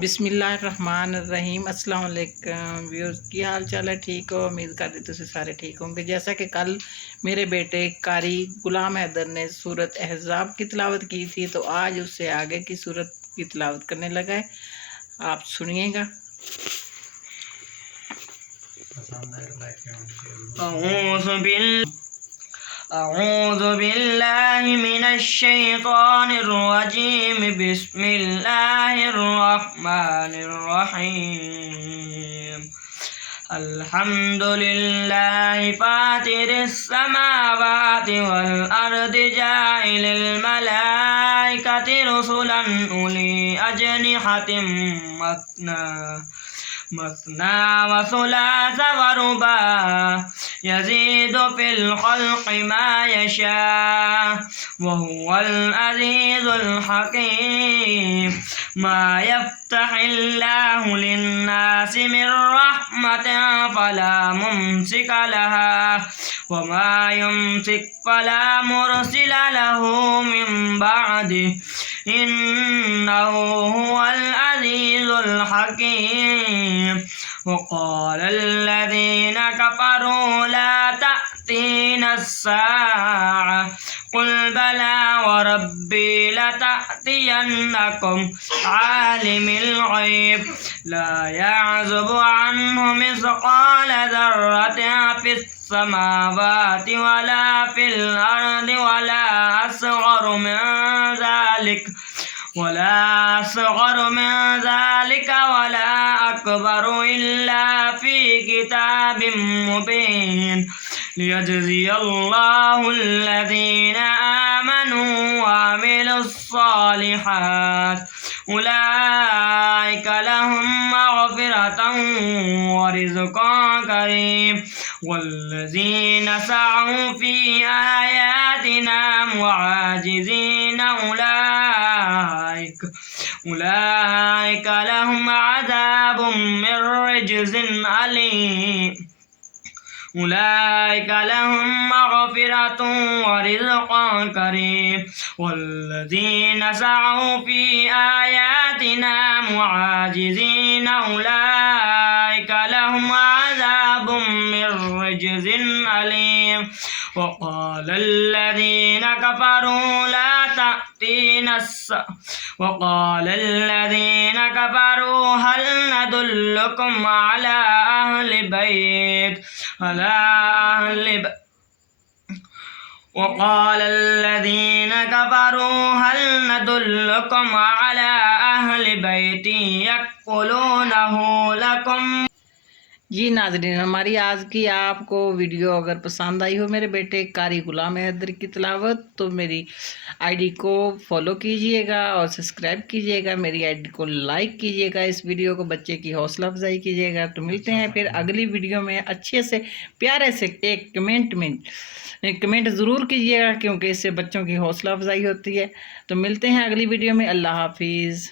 बिस्मिल्लाहिर्रहमानिर्रहीम अस्सलाम वालेकुम व्यूअर्स की हाल चाल है। ठीक हो? उम्मीद करते तुझे सारे ठीक होंगे। जैसा कि कल मेरे बेटे कारी गुलाम हैदर ने सूरत अहज़ाब की तिलावत की थी, तो आज उससे आगे की सूरत की तिलावत करने लगा है। आप सुनिएगा। أعوذ بالله من الشيطان الرجيم بسم الله الرحمن الرحيم الحمد لله فاطر السماوات والأرض جاعل الملائكة رسلا أولي أجنحة مثنى وثلاث ورباع يزيد في الخلق ما يشاء وهو العزيز الحكيم. ما يفتح الله للناس من رحمة فلا ممسك لها وما يمسك فلا مرسل له من بعده إنه هو العزيز الحكيم. وقال الذين كفروا لا تأتينا الساعة قل بلى وربي لتأتينكم عالم الغيب لا يعزب عنه مثقال ذرة في السماوات ولا في الأرض ولا أصغر من ذلك ولا أكبر إلا في كتاب مبين ليجزي الله الذين آمنوا وعملوا الصالحات أولئك لهم مغفرة ورزق كريم. والذين سعوا في آياتنا معاجزين أولئك لهم عذاب من رجز أليم. أولئك لهم مغفرة ورزق كريم. والذين سعوا في آياتنا معاجزين أولئك لهم عذاب من رجز أليم. وقال الذين كفروا هل ندلكم على أهل بيت وقال الذين كفروا هل ندلكم على أهل بيت يكفلونه لكم। जी नाज़रीन, हमारी आज की आपको वीडियो अगर पसंद आई हो मेरे बेटे कारी गुलाम हैदर की तिलावत, तो मेरी आईडी को फॉलो कीजिएगा और सब्सक्राइब कीजिएगा। मेरी आईडी को लाइक कीजिएगा। इस वीडियो को बच्चे की हौसला अफजाई कीजिएगा। तो मिलते हैं फिर अगली वीडियो में। अच्छे से प्यारे से एक कमेंट ज़रूर कीजिएगा, क्योंकि इससे बच्चों की हौसला अफजाई होती है। तो मिलते हैं अगली वीडियो में। अल्लाह हाफिज़।